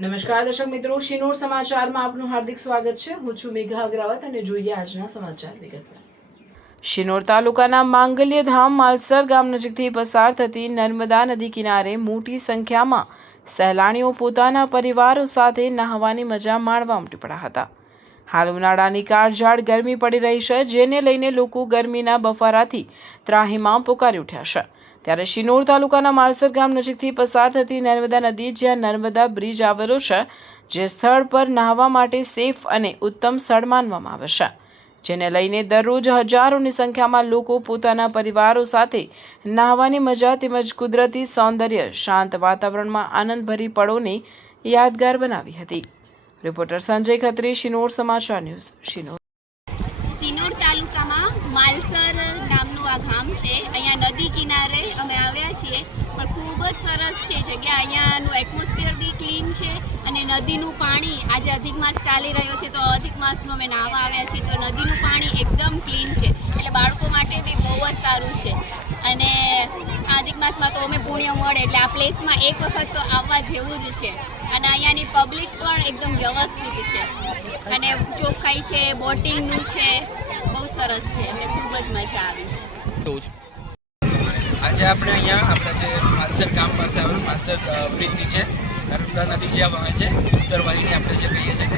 નમસ્કાર દર્શક મિત્રો, શિનોર સમાચારમાં આપનું હાર્દિક સ્વાગત છે। હું છું મેઘા અગ્રવાલ અને જોઈએ આજના સમાચાર વિગતવાર। શિનોર તાલુકાના માંગલ્યધામ માલસર ગામ નજીકથી પસાર થતી નર્મદા નદી કિનારે મોટી સંખ્યામાં સહેલાણીઓ પોતાના પરિવારો સાથે નહાવાની મજા માણવા ઉમટી પડ્યા હતા। હાલ ઉનાળાની કાળઝાળ ગરમી પડી રહી છે, જેને લઈને લોકો ગરમીના બફારાથી ત્રાહિમામ પોકારી ઉઠ્યા છે। ત્યારે શિનોર તાલુકાના માલસર ગામ નજીકથી પસાર થતી નર્મદા નદી, જ્યાં નર્મદા બ્રિજ આવેલો છે, જે સ્થળ પર નહાવા માટે સેફ અને ઉત્તમ સ્થળ માનવામાં આવે છે, જેને લઈને દરરોજ હજારોની સંખ્યામાં લોકો પોતાના પરિવારો સાથે નહાવાની મજા તેમજ કુદરતી સૌંદર્ય, શાંત વાતાવરણમાં આનંદભરી પળોને યાદગાર બનાવી હતી। રિપોર્ટર સંજય ખત્રી, શિનોર સમાચાર ન્યૂઝ, શિનોર। શિનોર તાલુકામાં માલસર નામનું આ ગામ છે। અહીંયા નદી કિનારે અમે આવ્યા છીએ, પણ ખૂબ જ સરસ છે જગ્યા। અહીંયાનું એટમોસ્ફિયર બી ક્લીન છે અને નદીનું પાણી, આજે અધિક માસ ચાલી રહ્યો છે તો અધિક માસમાં અમે નાહવા આવ્યા છીએ, તો નદીનું પાણી એકદમ ક્લીન છે, એટલે બાળકો માટે બી બહુ જ સારું છે। અને અધિક માસમાં તો અમે પુણ્ય મળે, એટલે આ પ્લેસમાં એક વખત તો આવવા જેવું જ છે। અને અહીંયાની પબ્લિક પણ એકદમ વ્યવસ્થિત છે અને ચોખ્ખાઈ છે, બોટિંગનું છે, બહુ સરસ છે, અમને ખૂબ જ મજા આવી છે। આજે આપણે અહીંયા આપણા જે માલસર ગામ પાસે આવેલું માલસર બ્રિજ નીચે નર્મદા નદી જ્યાં વહે છે, ઉત્તરવાહીની આપણે જે કહીએ છીએ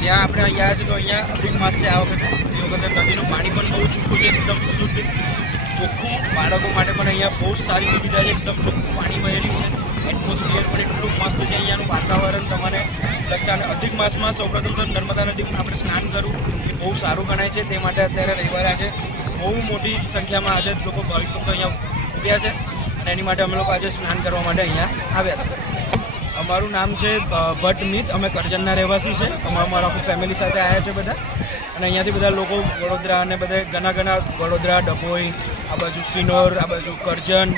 ત્યાં આપણે અહીંયા આવ્યા છે। તો અહીંયા અધિક માસ છે આ વખતે, એ વખતે નદીનું પાણી પણ બહુ ચોખ્ખું છે, એકદમ શુદ્ધ ચોખ્ખું। બાળકો માટે પણ અહીંયા બહુ સારી સુવિધા છે, એકદમ ચોખ્ખું પાણી વહી રહ્યું છે। એટમોસ્ફિયર પણ એટલું મસ્ત છે, અહીંયાનું વાતાવરણ તમને લગતા। અને અધિક માસમાં સૌપ્રથમ તો નર્મદા નદીમાં આપણે સ્નાન કરવું એ બહુ સારું ગણાય છે, તે માટે અત્યારે રવિવારે આજે બહુ મોટી સંખ્યામાં આજે લોકો ભાવિક ભક્તો અહીંયા ઉભ્યા છે અને એની માટે અમે લોકો આજે સ્નાન કરવા માટે અહીંયા આવ્યા છે। અમારું નામ છે ભટ્ટ મિત, અમે કરજણના રહેવાસી છે। અમારા આખું ફેમિલી સાથે આવ્યા છે બધા, અને અહીંયાથી બધા લોકો વડોદરા અને બધા ઘણા વડોદરા, ડભોઈ, આ બાજુ શિનોર, આ બાજુ કરજણ,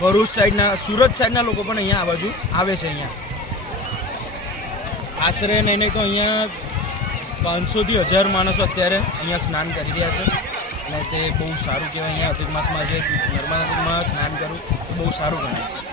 ભરૂચ સાઈડના, સુરત સાઈડના લોકો પણ અહીંયા આ બાજુ આવે છે। અહીંયા આશરે નહીં તો અહીંયા 500થી 1000 માણસો અત્યારે અહીંયા સ્નાન કરી રહ્યા છે, અને તે બહુ સારું કહેવાય। અહીંયા અધિક માસમાં જે નર્મદા નદીમાં સ્નાન કરવું એ બહુ સારું ગણાય છે।